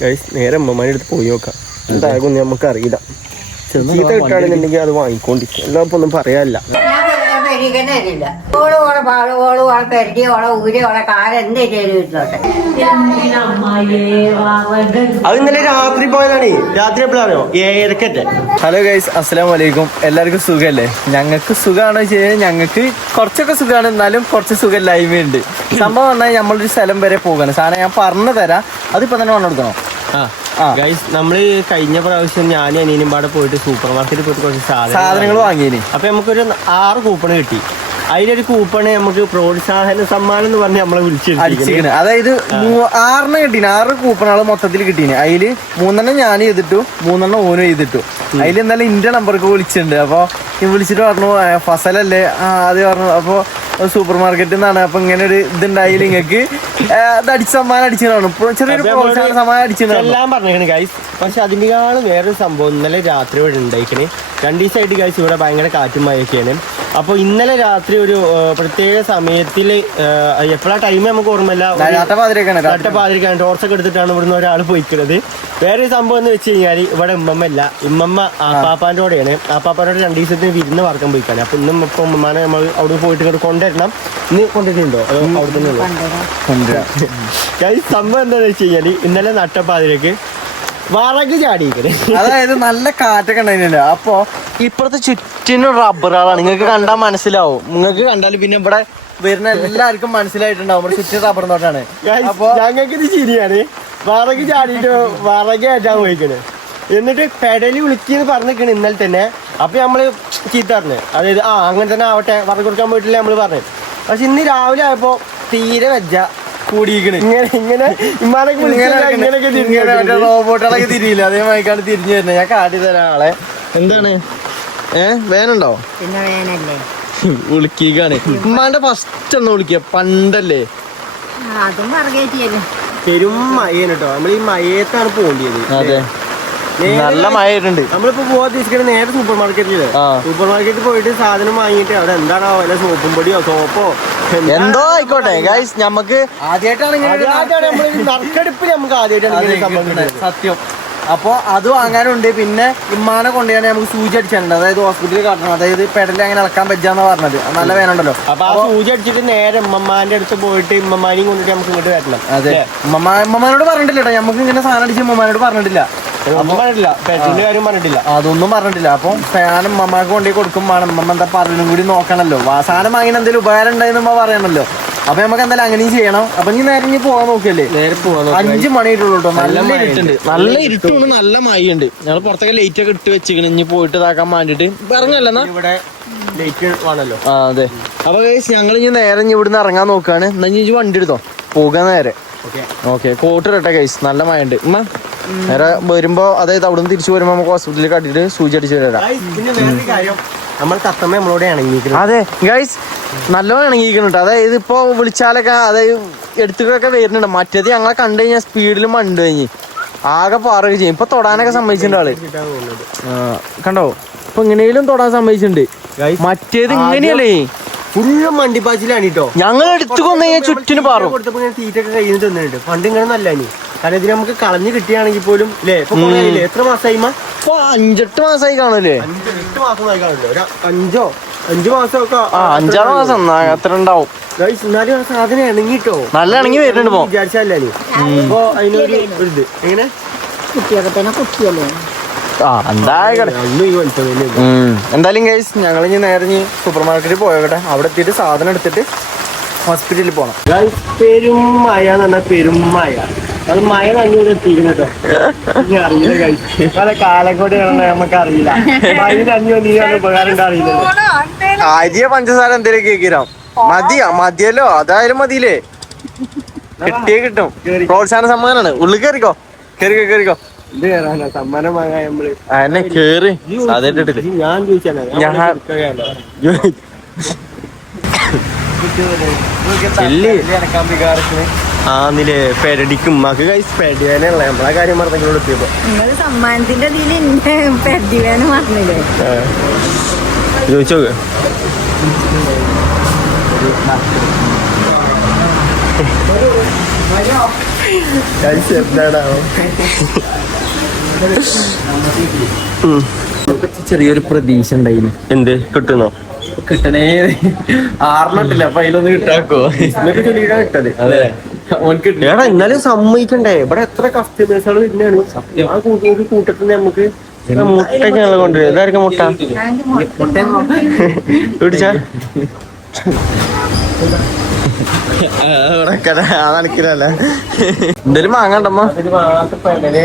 Guys നേരെ അമ്മമാരുടെ അടുത്ത് പോയി നോക്കാം. എന്താകും നമുക്ക് അറിയില്ല ചീത്ത കിട്ടുകയാണെന്നുണ്ടെങ്കിൽ അത് വാങ്ങിക്കൊണ്ടിരിക്കും. എല്ലാം ഇപ്പൊ ഒന്നും പറയാനില്ല. പെരിക്കണില്ല ഓൾ ഓളെ പാൾ ഓൾ ഓളെ പെരടി ഓളെ ഊരി ഓളെ കാലം എന്ത് ചെയ്തു ഇട്ടോട്ടെ അത് ഇന്നലെ രാത്രി പോയതാണ്. രാത്രി എപ്പോഴാണോ? ഏഴരക്കറ്റെ ഹലോ ഗൈസ് അസ്സലാം വലൈക്കും എല്ലാവർക്കും സുഖല്ലേ? ഞങ്ങൾക്ക് സുഖമാണോ കഴിഞ്ഞാൽ ഞങ്ങൾക്ക് കുറച്ചൊക്കെ സുഖമാണ് എന്നാലും കുറച്ച് സുഖമില്ലായ്മയുണ്ട്. സംഭവം പറഞ്ഞാൽ നമ്മളൊരു സ്ഥലം വരെ പോകണം. സാധനം ഞാൻ പറഞ്ഞു തരാം അതിപ്പോ തന്നെ പറഞ്ഞു കൊടുക്കണോ. ഗൈസ് നമ്മൾ കഴിഞ്ഞ പ്രാവശ്യം ഞാനും അനിയനും പാടെ പോയിട്ട് സൂപ്പർ മാർക്കറ്റിൽ പോയിട്ട് കുറച്ച് സാധനങ്ങൾ വാങ്ങിയേ അപ്പൊ നമുക്കൊരു ആറ് കൂപ്പൺ കിട്ടി. അതിലൊരു കൂപ്പണ് നമുക്ക് പ്രോത്സാഹന സമ്മാനം എന്ന് പറഞ്ഞ് നമ്മളെ വിളിച്ചിരിക്കുന്നത്. അതായത് ആറിനെ കിട്ടീന്. ആറ് കൂപ്പണുകൾ മൊത്തത്തിൽ കിട്ടീന്. അതിൽ മൂന്നെണ്ണം ഞാൻ ചെയ്തിട്ടു മൂന്നെണ്ണം ഓനും ചെയ്തിട്ടു. അതിൽ എന്തായാലും ഇന്റെ നമ്പർക്ക് വിളിച്ചിട്ടുണ്ട്. അപ്പൊ വിളിച്ചിട്ട് പറഞ്ഞു "ആ, ഫസലല്ലേ? അത് പറഞ്ഞു. അപ്പൊ സൂപ്പർ മാർക്കറ്റിൽ നിന്നാണ്. അപ്പൊ ഇങ്ങനെ ഒരു ഇതുണ്ടായി നിങ്ങൾക്ക്. ഇത് അടിച്ച സമ്മാനം അടിച്ചതാണ്. ഇപ്പൊ ചെറിയൊരു പ്രോത്സാഹന സമ്മാനം അടിച്ചതാണ്. എല്ലാം പറഞ്ഞേക്കണ് ഗൈസ് പക്ഷെ അതിനേക്കാളും വേറൊരു സംഭവം ഇന്നലെ രാത്രി ഇവിടെ ഉണ്ടായിക്കണേ. രണ്ട് ദിവസമായിട്ട് ഗൈസ് ഇവിടെ ഭയങ്കര കാറ്റും മഴയൊക്കെയാണ്. അപ്പോൾ ഇന്നലെ രാത്രി ഒരു പ്രത്യേക സമയത്തിൽ എപ്പോഴാ ടൈം നമുക്ക് ഓർമ്മയില്ല. നട്ടപ്പാതിരക്കാണ് നട്ടപ്പാതിരിക്കാൻ ടോർച്ചൊക്കെ എടുത്തിട്ടാണ് ഇവിടുന്ന് ഒരാൾ പോയിക്കുന്നത് വേറൊരു സംഭവം എന്ന് വെച്ച് കഴിഞ്ഞാൽ ഇവിടെ ഉമ്മമ്മ അല്ല ഉമ്മമ്മ ആപ്പാപ്പാന്റെ കൂടെയാണ്. ആപ്പാപ്പാന്റെ രണ്ട് ദിവസത്തിന് വിരുന്ന് വർക്കം പോയിക്കാണ്. അപ്പൊ ഇന്നും ഇപ്പൊ ഉമ്മമാനെ നമ്മൾ അവിടെ പോയിട്ട് ഇങ്ങോട്ട് കൊണ്ടുവരണം. ഇന്ന് കൊണ്ടുവരുന്നുണ്ടോ? അവിടെ തന്നെ സംഭവം എന്താണെന്ന് വെച്ച് കഴിഞ്ഞാൽ ഇന്നലെ നട്ടപ്പാതിരക്ക് വറക് ചാടിയിരിക്കണേ. അതായത് നല്ല കാറ്റൊക്കെ ഉണ്ടായിരുന്നില്ല? അപ്പൊ ഇപ്പുറത്തെ ചുറ്റിനും റബ്ബറുകളാണ്. നിങ്ങൾക്ക് കണ്ടാൽ മനസ്സിലാവും. നിങ്ങൾക്ക് കണ്ടാൽ പിന്നെ ഇവിടെ വരുന്ന എല്ലാവർക്കും മനസ്സിലായിട്ടുണ്ടാവും. ഇവിടെ ചുറ്റും റബ്ബർ തോട്ടാണ്. അപ്പൊ ഞങ്ങൾക്ക് ഇത് ശരിയാണ്. വറക് ചാടിയിട്ട് വറക് ഏറ്റാൻ പോയിക്കണ്. എന്നിട്ട് പെടലി വിളിക്കുന്നു പറഞ്ഞിരിക്കണ് ഇന്നലെ തന്നെ. അപ്പൊ നമ്മൾ ചീത്ത പറഞ്ഞു. അതായത് ആ അങ്ങനെ തന്നെ ആവട്ടെ വറക് കൊടുക്കാൻ പോയിട്ടില്ല നമ്മൾ പറഞ്ഞു. പക്ഷെ ഇന്ന് രാവിലെ ആയപ്പോ തീരെ വെച്ച കൂടിയിരിക്കണ്. ഇങ്ങനെ ഇങ്ങനെ ഇമ്മാനൊക്കെ ഇങ്ങനെ വിളിച്ചാൽ ഇങ്ങനെയൊക്കെ തിരിഞ്ഞ് ഇങ്ങനെ മറ്റേ റോബോട്ടുകളൊക്കെ തിരിയില്ല അതേമാതിരിക്കാണ് തിരിഞ്ഞു വരുന്നത്. ഞാൻ കാട്ടി തരാം ആളെ. എന്താണ്? ഏ? വേനുണ്ടോ? പിന്നെ വേനല്ലേ. വിളിക്കാണ് ഉമ്മാന്റെ ഫസ്റ്റ് ഒന്ന് വിളിക്കുക പണ്ടല്ലേ? അതും പെരും മയേനട്ടോ. കേട്ടോ നമ്മൾ ഈ മയത്താണ് പോകേണ്ടത് അതെ. നല്ല മഴ ആയിട്ടുണ്ട് നമ്മളിപ്പോ പോവാൻ തിരിച്ചിട്ട് നേരെ സൂപ്പർ മാർക്കറ്റിൽ. സൂപ്പർ മാർക്കറ്റിൽ പോയിട്ട് സാധനം വാങ്ങിയിട്ട് അവിടെ എന്താണോ വല്ല സോപ്പും പൊടിയോ സോപ്പോ? എന്തോ ആയിക്കോട്ടെ. ഗൈസ് നമുക്ക് ആദ്യമായിട്ടാണ് നറുക്കെടുപ്പിൽ നമുക്ക് ആദ്യമായിട്ടാണ് ഇങ്ങനെ സത്യം. അപ്പൊ അത് വാങ്ങാനുണ്ട്. പിന്നെ ഇമ്മാനെ കൊണ്ടുപോയി നമുക്ക് സൂചി അടിച്ചിട്ടുണ്ട്. അതായത് ഹോസ്പിറ്റലിൽ കാട്ടണം. അതായത് പെടലിൽ അങ്ങനെ ഇളക്കാൻ പറ്റാന്ന് പറഞ്ഞത്. നല്ല വേനുണ്ടല്ലോ അപ്പൊ ആ സൂചി അടിച്ചിട്ട് നേരെ ഉമ്മമാന്റെ അടുത്ത് പോയിട്ട് ഉമ്മമാനെയും കൊണ്ടിട്ട് നമുക്ക് ഇങ്ങോട്ട് വരണം. അതെ? ഉമ്മമാനോട് പറഞ്ഞിട്ടില്ല കേട്ടോ നമുക്ക് ഇങ്ങനെ സാധനം അടിച്ച് ഉമ്മമാനോട് പറഞ്ഞിട്ടില്ല. അതൊന്നും പറഞ്ഞിട്ടില്ല. അപ്പൊ ഫാനും ഉമ്മമാക്ക് കൊണ്ടി കൊടുക്കും വേണം. ഉമ്മ എന്താ പറഞ്ഞും കൂടി നോക്കണല്ലോ. സാധനം വാങ്ങിന് എന്തെങ്കിലും ഉപകാരം ഉണ്ടായെന്ന് ഉമ്മ പറയണല്ലോ. അപ്പൊ നമുക്ക് എന്തായാലും അങ്ങനെയും ചെയ്യണം. അപ്പൊ നീ നേരെ ഇനി പോവാൻ നോക്കിയല്ലേ? നേരെ പോവാൻ അഞ്ചു മണിയായിട്ടുള്ളൂ കേട്ടോ നല്ല ഇരുട്ടുണ്ട്. നല്ല ഇരുട്ടുണ്ട്. നല്ല മഴയുണ്ട്. ഞങ്ങൾ പുറത്തൊക്കെ ലൈറ്റ് ഒക്കെ ഇട്ട് വെച്ചിരിക്കണം. ഇനി പോയിട്ട് ഇതാക്കാൻ വേണ്ടിട്ട് പറഞ്ഞല്ലോ ഇവിടെ ലൈറ്റ് വേണല്ലോ. ആ അതെ. അപ്പൊ ഞങ്ങൾ ഇനി നേരെ ഇനി ഇവിടുന്ന് ഇറങ്ങാൻ നോക്കുകയാണ് എന്നാ ഇനി വണ്ടി എടുത്തോ? പോകാൻ നേരെ. ഓക്കെ കോട്ട് ഇരട്ടെ കൈസ് നല്ല ഉണ്ട് ഉമ്മ? നേരെ വരുമ്പോ അതായത് അവിടുന്ന് തിരിച്ചു വരുമ്പോ നമുക്ക് ഹോസ്പിറ്റലിൽ കട്ടിട്ട് സൂചി അടിച്ചു തരാം. നമ്മൾ തത്തമ്മ നമ്മളോട് ഇണങ്ങിയിരിക്കുന്നു. അതെ ഗൈസ് നല്ലോണം ഇണങ്ങിയിരിക്കുന്നുണ്ട് അതായത് ഇപ്പൊ വിളിച്ചാലൊക്കെ അതായത് എടുത്തിട്ടൊക്കെ വരുന്നുണ്ട്. മറ്റേത് ഞങ്ങളെ കണ്ടു കഴിഞ്ഞാൽ സ്പീഡിൽ മണ്ട് കഴിഞ്ഞ്. ആകെ പാറൊക്കെ ചെയ്യും. ഇപ്പൊ തൊടാനൊക്കെ സമ്മതിച്ചിട്ടുണ്ട് ആൾ. കണ്ടോ? ഇപ്പൊ ഇങ്ങനെയും തൊടാൻ സമ്മതിച്ചിട്ടുണ്ട്. മറ്റേത് ഇങ്ങനെയല്ലേ? ഫുള്ളും മണ്ടിപ്പാച്ചിലാണ് കേട്ടോ ഞങ്ങൾ എടുത്തു കൊന്നു കഴിഞ്ഞാൽ ചുറ്റിന് പാറും. കൊടുത്തപ്പോ തീറ്റൊക്കെ കയ്യിൽ നിന്ന് തന്നിട്ടുണ്ട്. പണ്ട് ഇങ്ങനെ നല്ല കാരണം ഇതിന് നമുക്ക് കളഞ്ഞു കിട്ടിയാണെങ്കിൽ പോലും അല്ലേ ഇപ്പൊ കുറേ ആയില്ലേ? എത്ര മാസമായി? ഇപ്പൊ അഞ്ചെട്ട് മാസമായി കാണൂലേ അഞ്ച് എട്ട് മാസമായി കാണില്ല ഒരു അഞ്ചോ? അഞ്ചു മാസമൊക്കെ ആ അഞ്ചാറ് മാസം. എന്നാ അത്ര ഉണ്ടാവും. Guys, എന്നാലും ആ സാധനം ഇണങ്ങിട്ടോ? നല്ല ഇണങ്ങി വരുന്നുണ്ട് ഇപ്പൊ. വിചാരിച്ചല്ലേ അപ്പൊ അതിനൊരു ഒരു ഇത്. എങ്ങനെ? കുട്ടിയൊക്കെ തന്നെ കുട്ടിയല്ലേ? ആ എന്തായിക്കട്ടെ അന്നും ഈ വലിപ്പം തന്നെ ഉണ്ട്. എന്തായാലും ഗൈസ് ഞങ്ങൾ ഇനി നേരെ ഇനി സൂപ്പർ മാർക്കറ്റിൽ പോയോട്ടെ അവിടെ എത്തിയിട്ട് സാധനം എടുത്തിട്ട് ഹോസ്പിറ്റലിൽ പോകണം Guys, പെരും മഴ എന്ന് പറഞ്ഞാൽ പെരും മഴ അത് മഴ നഞ്ഞൂടെ എത്തിക്കുന്നു കേട്ടോ. അറിയില്ല കഴിച്ചു പല കാലക്കോട് നമുക്ക് അറിയില്ല മഴ നഞ്ഞു നീ അത് ഉപകാരം ഉണ്ട് അറിയില്ല. അരിയ പഞ്ചസാര എന്തേലും കേക്കിരാം മതിയാ? മതിയല്ലോ. അതായാലും മതിയില്ലേ? കിട്ടിയേ കിട്ടും. പ്രോത്സാഹന സമ്മാനാണ്. ഉള്ളിൽ കേറിക്കോ. കേറിക്കോ കേറിക്കോ. എന്നെ കേറി. ഇത് ഞാൻ ചെല്ലി. ആന്നില്ലേ പെരടിക്കും. മക്ക് കൈസ് പെരടിയാനുള്ള നമ്മളെ കാര്യം പറഞ്ഞെങ്കിലോട് എത്തിയപ്പോ നിങ്ങൾ സമ്മാനത്തിന്റെ പെരടിവേന പറഞ്ഞില്ലേ എന്താണാവോ ചെറിയൊരു പ്രതീക്ഷ ഉണ്ടായിന്. എന്ത്? കിട്ടുന്നോ? കിട്ടണേ. ആറിനട്ടില്ല അപ്പൊ അതിലൊന്ന് കിട്ടാക്കോ? ഇന്നിട്ട് ചെറിയ കിട്ടത് അതെ. എടാ എന്നാലും സമ്മതിക്കണ്ടേ. ഇവിടെ എത്ര കസ്റ്റമേഴ്സുകൾ വരുന്നതാണ് ആ കൂട്ട- കൂട്ടത്തിൽ നമുക്ക് ഞങ്ങൾ കൊണ്ടുവരും ഇതായിരിക്കും മുട്ട. പിടിച്ചാ നടക്കില്ലല്ലേ എന്തേലും വാങ്ങണ്ടമ്മ പെടലി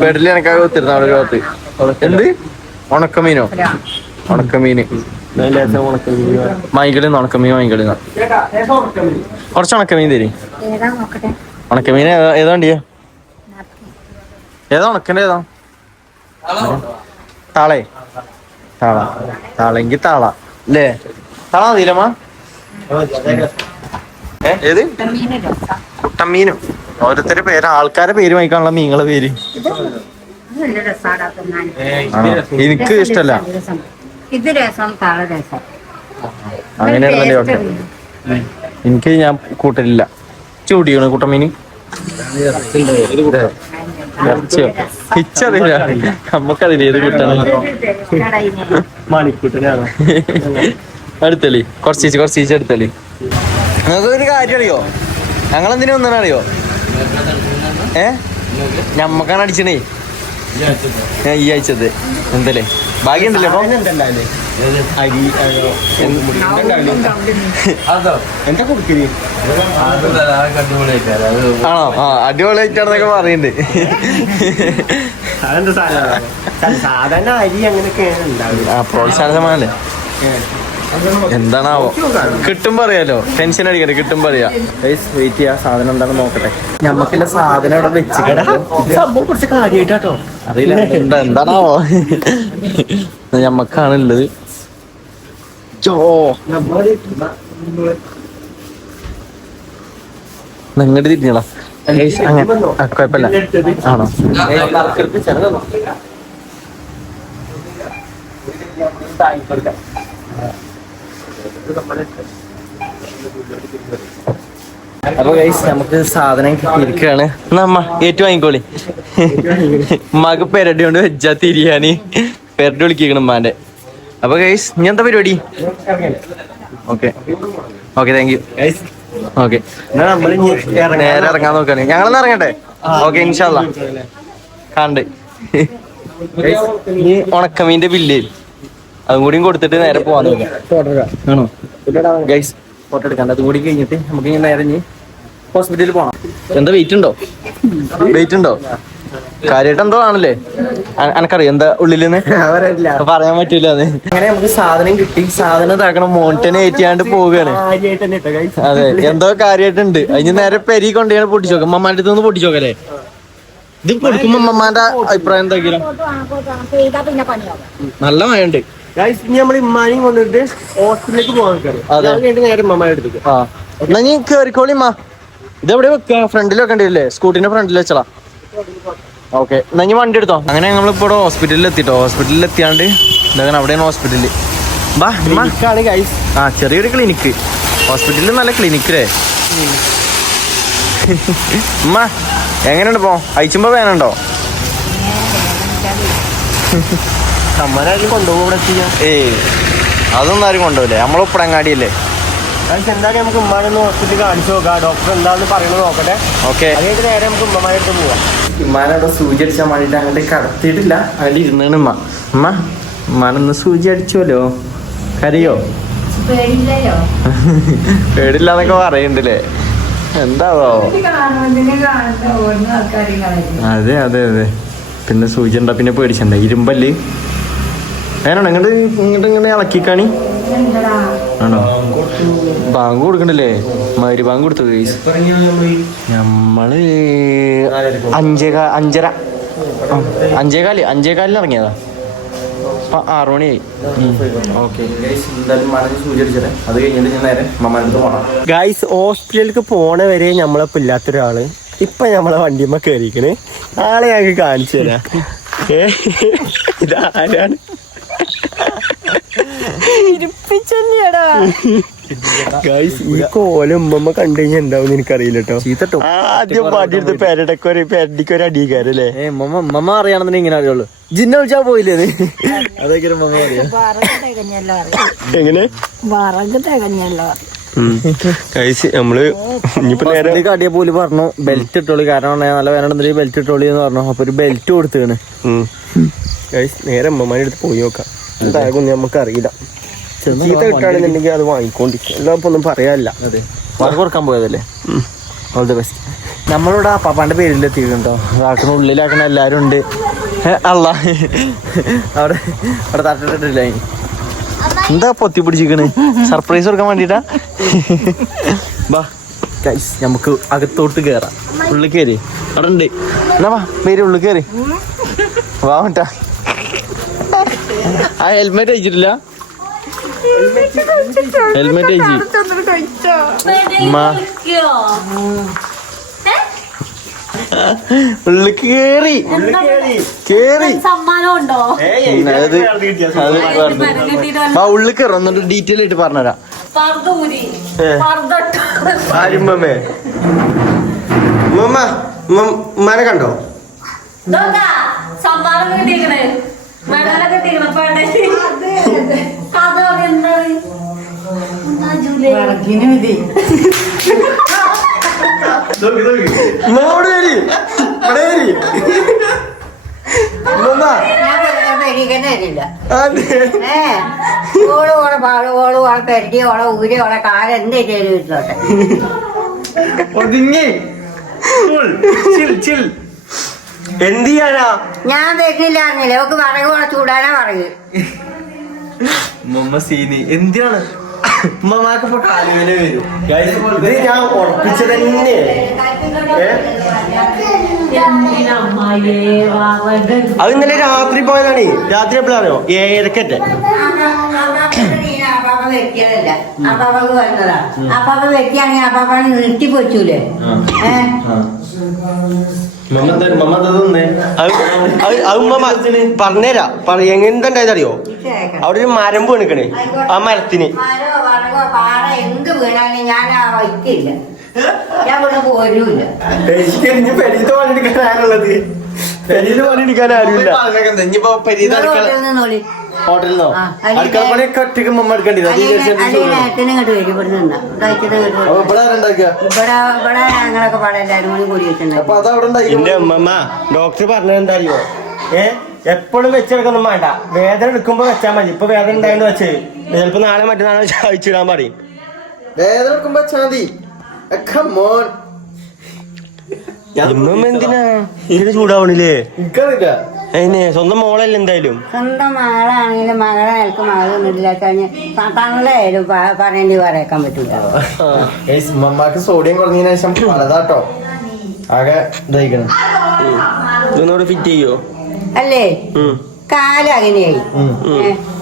പെടൽ എനക്കാകെ ഒത്തിരുന്ന അവിടെ ഒരു ഭാഗത്ത് എന്ത്? ഉണക്കമീനോ? ഉണക്കമീന് മൈകളിൽ ഉണക്കമീൻ മൈകളിൽ കുറച്ച് ഉണക്കമീൻ തരും. ഉണക്കമീൻ ഏതാ ഏതാ വണ്ടിയാ? ഏതാ ഉണക്കന്റെ ഏതാ? താളേ. താള. താളെങ്കിൽ താള. അല്ലേ? താള മതിയില്ലമ്മ ഏത്? മീന് രസം കുട്ടമ്മീനും ഓരോരുത്തരുടെ പേര് ആൾക്കാരെ പേര് വായിക്കാനുള്ള മീങ്ങളെ പേര്. എനിക്ക് ഇഷ്ടല്ല. ഇത് രസം തള രസം. ഓക്കെ. എനിക്ക് ഞാൻ കൂട്ടലില്ല. ചൂടിയാണ് കൂട്ടമീനി ഇറച്ചിയോ ഇച്ചറിയില്ല നമ്മക്കറിയില്ല ഏത് കൂട്ടാണ് അടുത്തല്ലേ അടുത്തളി കുറച്ച് കുറച്ച് അടുത്തല്ലേ നിങ്ങൾക്ക് ഒരു കാര്യം അറിയോ? ഞങ്ങൾ എന്തിനാ ഒന്നിനാ അറിയോ? ഏ? ഞമ്മക്കാണ് അടിച്ചണേ. ഞാൻ ഈ അയച്ചത് എന്തല്ലേ? ഭാഗ്യണ്ടല്ലേ അരി എന്താ കൊടുക്കൽ? ആണോ? ആ അടിപൊളിയായിട്ടാണെന്നൊക്കെ പറയുന്നുണ്ട്. അതെന്താ സാധനം? സാധാരണ അരി അങ്ങനെയൊക്കെയാണ് പ്രോത്സാഹനമാണല്ലേ എന്താണാവോ? കിട്ടും പറയാലോ. ടെൻഷൻ അടിക്കട്ടെ കിട്ടും പറയാ. വെയിറ്റ് ചെയ്യാ. സാധനം എന്താണെന്ന് നോക്കട്ടെ. ഞമ്മക്കില്ല സാധനം അവിടെ വെച്ചിട്ട് സംഭവം കുറച്ച് അറിയില്ല എന്താണാവോ? ഞമ്മക്കാണ് ഉള്ളത് ജോ തിരിഞ്ഞടാ അങ്ങനെ. കുഴപ്പമില്ല. ആണോ? അപ്പൊ ഗൈസ് നമുക്ക് സാധനം കിട്ടിയിരിക്കുകയാണ്. നമ്മ ഏറ്റു വാങ്ങിക്കോളി. മക പെരടി കൊണ്ട് വെച്ചാ തിരിയാന്. പെരടി വിളിക്കണം ഉമ്മാന്റെ. അപ്പൊ ഗൈസ് ഇനി എന്താ പരിപാടി? Okay okay thank you okay നേരെ ഇറങ്ങാൻ നോക്കാണ്. ഞങ്ങളൊന്ന് ഇറങ്ങട്ടെ? ഓക്കെ ഇൻഷാല്ല കണ്ട്. ഉണക്കമീന്റെ ബില്ല് അതും കൂടിയും കൊടുത്തിട്ട് നേരെ പോവാൻ ആണോ ഗൈസ് ഫോട്ടോ എടുക്കണ്ട അതും കൂടി കഴിഞ്ഞിട്ട് നമുക്ക് ഇനി നേരെ ഇനി ഹോസ്പിറ്റലിൽ പോണം എന്താ വെയിറ്റ് ഉണ്ടോ വെയിറ്റ് ഉണ്ടോ കാര്യമായിട്ട് എന്തോ ആണല്ലേ എനക്കറിയാം എന്താ ഉള്ളിലെന്ന് നിന്ന് പറയാൻ പറ്റൂല അങ്ങനെ നമുക്ക് സാധനം കിട്ടി സാധനം ഇതാക്കണം മോണ്ടനെ ഏറ്റിയാണ്ട് പോവുകയാണ് അതെ എന്തോ കാര്യായിട്ടുണ്ട് അതിന് നേരെ പെരി കൊണ്ടുപോയി പൊട്ടിച്ചു നോക്കാം മമ്മാന്റെ അടുത്ത് നിന്ന് പൊട്ടിച്ചു നോക്കല്ലേ ഇത് കൊടുക്കുമ്പോ മമ്മാന്റെ അഭിപ്രായം എന്താക്കിയാലും നല്ല മഴ പണിയാവും Guys, ഇനി നമ്മൾ ഇമ്മാനെയും കൊണ്ടിട്ട് ഹോസ്പിറ്റലിലേക്ക് പോകാൻ. കഴിഞ്ഞിട്ട് നേരെ ഉമ്മമാരെ അടുത്തേക്ക് ആ. എന്നാ നീ കേറിക്കോളിമ്മ ഇതെവിടെ വെക്ക? ഫ്രണ്ടിൽ വെക്കണ്ടില്ലേ സ്കൂട്ടിന്റെ ഫ്രണ്ടിൽ വെച്ചളാ ഓക്കെ. എന്നാ നീ വണ്ടി എടുത്തോ? അങ്ങനെ ഞങ്ങൾ ഇപ്പോൾ ഹോസ്പിറ്റലിൽ എത്തിട്ടോ ഹോസ്പിറ്റലിൽ എത്തിയാണ്ട് ഇതങ്ങനെ അവിടെയാണ് ഹോസ്പിറ്റലിൽ ബാ ഗൈസ് ആ ചെറിയൊരു ക്ലിനിക്ക്. ഹോസ്പിറ്റലിൽ നല്ല ക്ലിനിക്കല്ലേ ഉമ്മ എങ്ങനെയുണ്ട് പോ അയച്ചുമ്പോ വേനുണ്ടോ സമ്മാനായാലും കൊണ്ടുപോകും ഇവിടെ ചെയ്യാം ഏയ് അതൊന്നും ആരും കൊണ്ടുപോയില്ലേ നമ്മളിപ്പടങ്ങാടിയല്ലേ ഗൈസ് എന്തായാലും നമുക്ക് ഉമ്മാനൊന്ന് ഹോസ്പിറ്റലിൽ കാണിച്ചു നോക്കാം. ഡോക്ടർ എന്താണെന്ന് പറയുന്നത് നോക്കട്ടെ. ഓക്കെ. അത് കഴിഞ്ഞിട്ട് നേരെ നമുക്ക് ഉമ്മമാരെ അടുത്ത് പോവാം. ഉമ്മാനവിടെ സൂചി അടിച്ചാൽ വേണ്ടിയിട്ട് അങ്ങോട്ട് കടത്തിയിട്ടില്ല. അതിൽ ഇരുന്നാണ് ഉമ്മ. ഉമ്മ ഉമ്മാനൊന്ന് സൂചി അടിച്ചോലോ കരയോ? പേടില്ലാന്നൊക്കെ പറയുന്നുണ്ടല്ലേ എന്താവോ? അതെ അതെ അതെ. പിന്നെ സൂചി ഉണ്ടാ? പിന്നെ പേടിച്ചണ്ട ഇരുമ്പല്ല്? വേണോ ഇങ്ങോട്ട് ഇങ്ങോട്ട് ഇങ്ങനെ ഇളക്കിക്കാണി. ആണോ? ബാങ്ക് കൊടുക്കണ്ടല്ലേ? മരി ബാങ്ക് കൊടുത്തത് ഗൈസ് നമ്മൾ അഞ്ചേ അഞ്ചര. അഞ്ചേകാൽ അഞ്ചേകാലിന് ഇറങ്ങിയതാ. ആറു മണിയായി. ഓക്കെ എന്തായാലും മണഞ്ഞ് സൂചി അടിച്ചത് അത് കഴിഞ്ഞിട്ട് ഞാൻ നേരെ മമ്മാന്റെ പോണം. ഗൈസ് ഹോസ്പിറ്റലിലേക്ക് പോണ വരെ നമ്മളപ്പോ ഇല്ലാത്തൊരാൾ. ഇപ്പൊ നമ്മളെ വണ്ടിമ്മ കേറിക്കണ്. ആളെ ഞങ്ങൾക്ക് കാണിച്ചു തരാം. ഇതാരാണ്? ഗൈസ് ഈ കോലം ഉമ്മമ്മ കണ്ടു കഴിഞ്ഞാൽ എന്താവും എനിക്കറിയില്ല കേട്ടോ ചീത്തട്ടോ ആദ്യം പാടിയെടുത്ത് പേരടക്ക് ഒരു പേരടിക്ക് ഒരു അടിക്കാരല്ലേ ഏ മമ്മ മമ്മ അറിയാണെന്നുണ്ടെങ്കിൽ ഇങ്ങനെ അറിയുള്ളൂ. ജിന്ന വിളിച്ചാ പോയില്ലേ അതൊക്കെ അറിയാം. എങ്ങനെ? വറക് തികഞ്ഞല്ലോ ഗൈസ് നമ്മൾ ഇനിയിപ്പോ നേരെ നേരെ കാട്ടിയ പറഞ്ഞു ബെൽറ്റ് ഇട്ടോളി. കാരണം നല്ല വേണമെന്നുണ്ടെങ്കിൽ ബെൽറ്റ് ഇട്ടോളി എന്ന് പറഞ്ഞു. അപ്പൊ ഒരു ബെൽറ്റ് കൊടുത്തു ഗൈസ് നേരെ അമ്മമാരുടെ അടുത്ത് പോയി നോക്കാം. എന്താകും നമുക്കറിയില്ല. ചീത്ത കിട്ടുകയാണെന്നുണ്ടെങ്കിൽ അത് വാങ്ങിക്കൊണ്ടിരിക്കും. എല്ലാം ഇപ്പൊ ഒന്നും പറയാനില്ല. അതെ. വർക്ക് കൊടുക്കാൻ പോയതല്ലേ? ഓൾ ദി ബെസ്റ്റ് നമ്മളിവിടെ അപ്പാപ്പാന്റെ പേരിലെത്തിയിട്ടുണ്ടോ? ആക്കണ ഉള്ളിലാക്കണ എല്ലാരും ഉണ്ട്. അല്ല അവിടെ അവിടെ തട്ടിട്ടില്ല എന്താ പൊത്തി പിടിച്ചിരിക്കണ്? സർപ്രൈസ് കൊടുക്കാൻ വേണ്ടിട്ടാ? ബാ ഗൈസ് നമുക്ക് അകത്തോട്ട് കേറാം. ഉള്ളിൽ കയറി അവിടെ ഉണ്ട്. എന്നാ വാ പേര് ഉള്ളിൽ കയറി വാ മറ്റാ ആ ഹെൽമെറ്റ് അയച്ചിട്ടില്ല ഹെൽമെറ്റ് അയച്ചു ഉള്ളിൽ കേറി. കേറി. അത്. വാ ഉള്ളിൽ കയറി എന്നിട്ട് ഡീറ്റെയിൽ ആയിട്ട് പറഞ്ഞുതരാം. ആരുമ്മമ്മേ? ഉമ്മമ്മ ഉമ്മാനെ കണ്ടോ? സമ്മാനം കിട്ടിയിരിക്കണേ മെഡലൊക്കെ ഞാൻ പേടിക്കന്നെ അറിയില്ല അതെ. ഏ ഓൾ ഓളെ പാട് ഓൾ ഓളെ പെരടി ഓളെ ഊരി ഓളെ കാലം എന്തേലും വീട്ടിലോട്ടെ ഒതുങ്ങി. ചിൽ ചിൽ എന്ത് ചെയ്യാനാ ഞാൻ വരുന്നില്ല അറിഞ്ഞില്ല ഓക്ക് വറക് ഓളെ ചൂടാനാ പറയൂ മമ്മ സീനി. എന്തിനാണ്? ഉമ്മമാക്കപ്പോ ഇപ്പൊ കാലുവേന വരും. ഇത് ഞാൻ ഉറപ്പിച്ചത് തന്നെ അത് ഇന്നലെ രാത്രി പോയതാണ്. രാത്രി എപ്പോഴാണോ ഏഴരക്കറ്റെ അപ്പാപ്പ വെട്ടിയതല്ല അപ്പാപ്പക്ക് വന്നതാ അപ്പാപ്പ വെട്ടിയാണെങ്കിൽ നിർത്തി പൊച്ചൂലേ ഏ? പറഞ്ഞുതരാ പറ എങ്ങനെന്താണ്ടായതറിയോ അവിടെ ഒരു മരം വീണിക്കണേ ആ മരത്തിന്. മരോ വറകോ പാറ എന്ത് വീണാലും ഞാൻ ആ വയ്ക്കില്ല ഞാൻ ഇവിടെ പോരൂല പെരീത്ത് പണിയെടുക്കാൻ ആരുള്ളത്? പെരീൽ പണിയെടുക്കാൻ ആരുമില്ല. ഹോട്ടലിൽ നിന്ന്? അടുക്കള പണിയൊക്കെ ഒറ്റയ്ക്ക് മമ്മ എടുക്കേണ്ടി എന്റെ അമ്മമ്മ ഡോക്ടർ പറഞ്ഞത് അറിയോ ഏ? എപ്പോഴും വെച്ചെടുക്കൊന്നും വേണ്ട. വേദന എടുക്കുമ്പോ വെച്ചാ മതി. ഇപ്പൊ വേദന ഉണ്ടായെന്ന് വെച്ചേ. ചിലപ്പോ നാളെ മറ്റന്നാളെ ചായച്ചിടാൻ പറയും. വേദന എടുക്കുമ്പോ വെച്ചാ മതി. എന്തിനാ? ഇത് ചൂടാവണില്ലേ? എനിക്കറിയില്ല. അതിനെ സ്വന്തം മോളല്ല എന്തായാലും? സ്വന്തം മകളാണെങ്കിലും മകളെ അയാൾക്ക് മകളൊന്നുമില്ല കഴിഞ്ഞ് തങ്ങളായാലും പ- പറയേണ്ടി പറയാൻ പറ്റൂല. ഗയ്സ്, സോഡിയം കുറഞ്ഞതിന് ശേഷം പലതാട്ടോ. ആകെ ഇതായിക്കണം. ഇതിനോട് ഫിറ്റ് ചെയ്യോ? അല്ലേ? കാല അങ്ങനെയായി.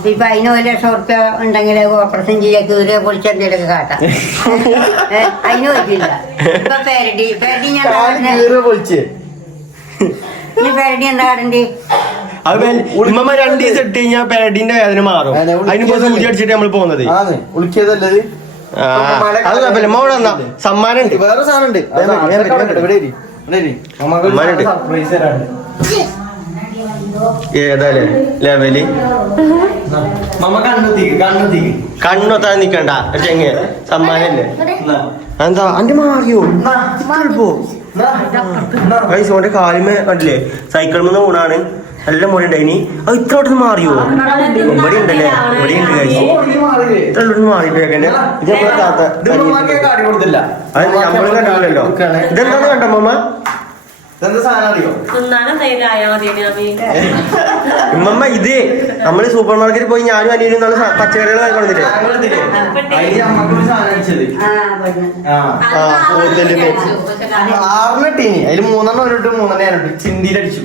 ഇപ്പൊ അതിന് ഒരു ലക്ഷം ഉറുപ്പ്യ ഉണ്ടെങ്കിൽ ഓപ്പറേഷൻ ചെയ്യാ കീറിയ പൊളിച്ചെന്തെങ്കിലുമൊക്കെ കാട്ടാം. ഏ, അതിന് പറ്റില്ല. ഇപ്പൊ പെരടി പെരടി ഞാൻ എന്താ അത് ഉമ്മമ്മ രണ്ട് ദിവസം ഇട്ട് കഴിഞ്ഞാൽ പേടിന്റെ വേദന മാറും. അതിനിപ്പോ സൂചി അടിച്ചിട്ട് നമ്മൾ പോകുന്നത് വന്നാ സമ്മാനം ഉണ്ട് വേറെ സാധനം ഉണ്ട് ഏതാല്ലേ? ലെവൽ? കണ്ണൊത്താൻ നിക്കണ്ട. ചെങ്ങ സമ്മാനല്ലേ? എന്താ അന്റെ മാറിയോ? പോ ഓന്റെ കാലിമേ കണ്ടില്ലേ? സൈക്കിൾ മുന്ന് ഊണാണ് നല്ല മോനെ ഉണ്ടായിനി അത് ഇത്ര മാറിയോ? ഇവിടെ ഉണ്ടല്ലേ ഇവിടെ ഉണ്ട് ഗൈസ് ഇത്ര പെട്ടെന്ന് മാറിയിട്ടേക്കന്നെ ഇത് നമ്മളെ താത്ത ഇത് മമ്മാക്ക് കാട്ടി കൊടുത്തില്ല. അത് നമ്മൾ കണ്ടില്ലല്ലോ. ഇതെന്താന്ന് കണ്ടോ മാമ്മ ഇതെന്താ സാധനം അറിയോ? ഉമ്മമ്മ ഇത് നമ്മൾ സൂപ്പർ മാർക്കറ്റിൽ പോയി ഞാനും അനിയനും നല്ല പച്ചക്കറികൾ വാങ്ങിക്കൊണ്ടില്ലേ ആറിന് ടീനി അതിൽ മൂന്നെണ്ണം ഒരു ഇട്ട് മൂന്നെണ്ണം ഞാൻ ഇട്ടു ചിന്തിയിലടിച്ചു.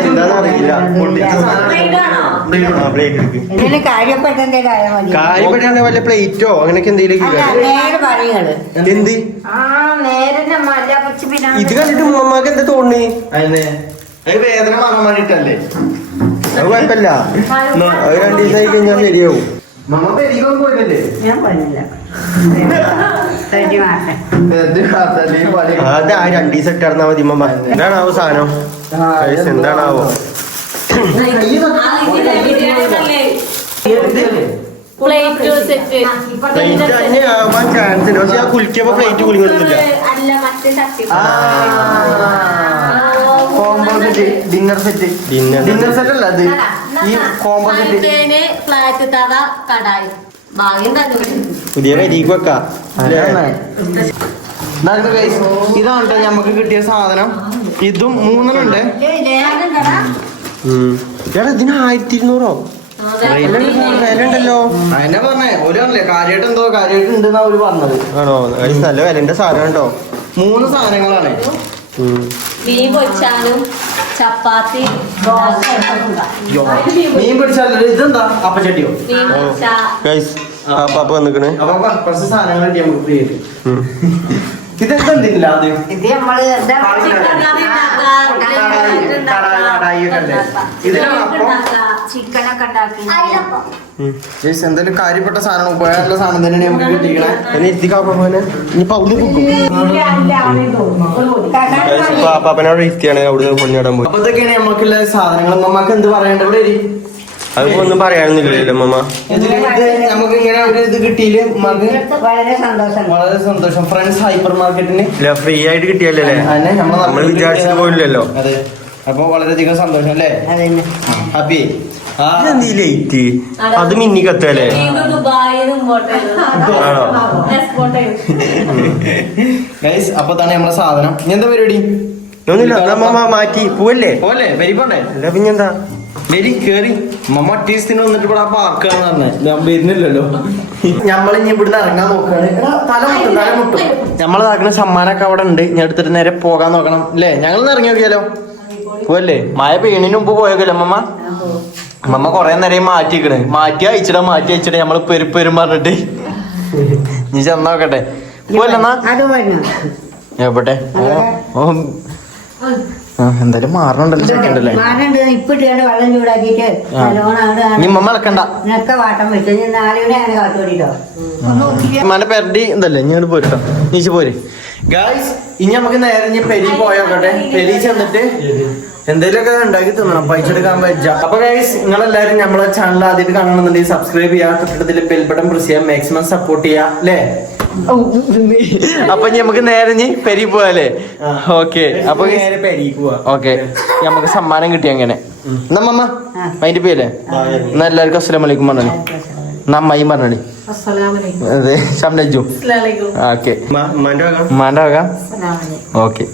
എന്താന്ന് അറിയില്ല. കാര്യപ്പെട്ട വല്ല പ്ലേറ്റോ? അങ്ങനെയൊക്കെ എന്തെങ്കിലും എന്ത്? ഇത് കണ്ടിട്ട് മൂന്നമ്മക്ക് എന്താ തോന്നി അതിന് അത് വേദന മാറാൻ വേണ്ടിട്ടല്ലേ? അത് കുഴപ്പമില്ല. അത് രണ്ടു ദിവസമായി കഴിഞ്ഞാൽ ശരിയാവും. മമ്മ പോയില്ലേ ഞാൻ അത് ആ രണ്ട് ദിവസം മതി എന്താണാവോ സാധനം? എന്താണാവോ? പ്ലേറ്റ് സെറ്റ് പ്ലേറ്റ് തന്നെ ആവാൻ ചാൻസ് ഉണ്ട്. പക്ഷെ ആ കുലിക്കപ്പോ plate കുലുങ്ങുന്നില്ല combo set dinner set dinner dinner set അല്ല അത് ഈ കോംബോ സെറ്റ് ഫ്ലാറ്റ് തവ കടായി പുതിയ വരിക്ക് വെക്കാം. ഇതാണ് ട്ടോ ഞമ്മക്ക് കിട്ടിയ സാധനം. ഇതും മൂന്നെണ്ണം ഉണ്ട് ഉം. എടാ ഇതിന് ആയിരത്തി ഇരുന്നൂറോ വിലണ്ടല്ലോ അതിനെ പറഞ്ഞേ ഒരു കാര്യമായിട്ട് എന്തോ കാര്യമായിട്ട് ഉണ്ടെന്നാ അവർ പറഞ്ഞത്. ആണോ? നല്ല വിലന്റെ സാധനം ഉണ്ടോ? മൂന്ന് സാധനങ്ങളാണ്. മീൻ പൊരിച്ചാലും ചപ്പാത്തി മീൻ പിടിച്ചാലോ ഇതെന്താ? അപ്പച്ചട്ടിയോ? മീൻ ഗൈസ് ആ പാപ്പ വന്നിക്കണ്. അപ്പൊ കുറച്ച് സാധനങ്ങൾ നമുക്ക് ഫ്രീ ആയിട്ട് ഇത് നമ്മൾ എന്തായാലും കാര്യപ്പെട്ട സാധനം ഉപയോഗമുള്ള സാധനം തന്നെയാണ് നമുക്ക് കിട്ടിക്കണേ എന്നെ ഇരുത്തിക്കാ പാപ്പനെ? ഇനിയിപ്പോ അവിടെ കുക്കും പാപ്പാപ്പനോട് ഇരുത്തിയാണ് അവിടുന്ന് പൊന്നിടാൻ പോയി അപ്പൊ ഇതൊക്കെയാണ് നമുക്കുള്ള സാധനങ്ങൾ. നമുക്ക് എന്ത് പറയണ്ട ഇവിടെ. അതിപ്പോ ഒന്നും പറയാനൊന്നുമില്ലല്ലോ മമ്മ ഇതിൽ നമുക്ക് ഇങ്ങനെ ഒരു ഇത് കിട്ടിയിൽ വളരെ സന്തോഷം. വളരെ സന്തോഷം. ഫ്രണ്ട്സ് ഹൈപ്പർ മാർക്കറ്റിന് ഫ്രീ ആയിട്ട് കിട്ടിയല്ലേ നമ്മൾ വിചാരിച്ചത് പോലില്ലല്ലോ അതെ. അപ്പൊ വളരെയധികം സന്തോഷം അല്ലേ? അതന്നെ ഹാപ്പി. ആ. ഇതെന്തീ ലേറ്റ്? അത് മിന്നി കത്തല്ലേ? ഗൈസ് അപ്പൊ തന്നെ നമ്മളെ സാധനം. ഇനി എന്താ പരിപാടി? ഒന്നുമില്ല മാറ്റി. പോവല്ലേ? പോലെ വരി പോണ്ടേ? അല്ല പിന്നെന്താ? വരി കേറി. മമ്മ ടീസ്റ്റിന് വന്നിട്ട് ഇവിടെ പാർക്കാന്ന് പറഞ്ഞേ. ഞാൻ വരുന്നില്ലല്ലോ. ഞമ്മളിനി ഇവിടുന്ന് ഇറങ്ങാൻ നോക്കാണ്. എടാ, തല മുട്ടും തല മുട്ടും. നമ്മൾ നടക്കുന്ന സമ്മാനമൊക്കെ അവിടെ ഉണ്ട്. ഞാൻ എടുത്തിട്ട് നേരെ പോകാൻ നോക്കണം. അല്ലേ ഞങ്ങൾ ഇറങ്ങി നോക്കിയാലോ? പോവല്ലേ? മഴ പെയ്യണിന് മുമ്പ് പോയേക്കല്ലേ മമ്മ? അമ്മമ്മ കൊറേ നേരം മാറ്റിക്കണ് മാറ്റി അയച്ചിടാ മാറ്റി അയച്ചിടാ. നമ്മൾ പെരുപ്പെരും പെരും പറഞ്ഞിട്ട്. നീ ചെന്നോക്കട്ടെ പോവല്ലെന്നാ പറഞ്ഞു എവിടെ? ഓ. എന്തായാലും മാറണുണ്ടല്ലോ ചെക്കണ്ടല്ലേ മാറുണ്ട്. ഇപ്പൊ ഇട്ടുകൊണ്ട് വെള്ളം ചൂടാക്കിയിട്ട്. നല്ലോണം നീ അവിടെ മമ്മ ഇളക്കണ്ട നിനക്ക് വാട്ടം വെച്ചു നാളെ അങ്ങനെ മന പെരടി എന്തല്ലേ ഇങ്ങോട്ട് പോയിട്ടോ നീച്ച് പോര്. ഗായ്സ് ഇനി നമുക്ക് നേരെ ഇനി പെരി പോയോക്കട്ടെ പെരി ചെന്നിട്ട് എന്തെങ്കിലുമൊക്കെ ഉണ്ടാക്കി തിന്നണം. പൈസ എടുക്കാൻ പറ്റ അപ്പൊ ഗൈസ് നിങ്ങളെല്ലാരും നമ്മളെ ചാനൽ ആദ്യമായിട്ട് കാണണമെന്നുണ്ടെങ്കിൽ സബ്സ്ക്രൈബ് ചെയ്യാ തൊട്ടത്തിൽ ബെൽബട്ടൺ പ്രസ് ചെയ്യാം മാക്സിമം സപ്പോർട്ട് ചെയ്യാ അല്ലേ? അപ്പൊ ഞമ്മക്ക് നമുക്ക് നേരെ ഇനി പെരി പോവാല്ലേ? ഓക്കെ. അപ്പൊ നേരെ പെരീക്ക് പോവാ. ഓക്കെ. നമുക്ക് സമ്മാനം കിട്ടി അങ്ങനെ. നമ്മമ്മ അതിന്റെ പേരല്ലേ എന്നാ എല്ലാവർക്കും അസ്സലാം വലൈക്കും പറഞ്ഞു നമ്മയും പറഞ്ഞു പറഞ്ഞോളി അതെ അസ്സലാമലൈക്കും ഓക്കെ. മാൻഡാകാം ഓക്കെ.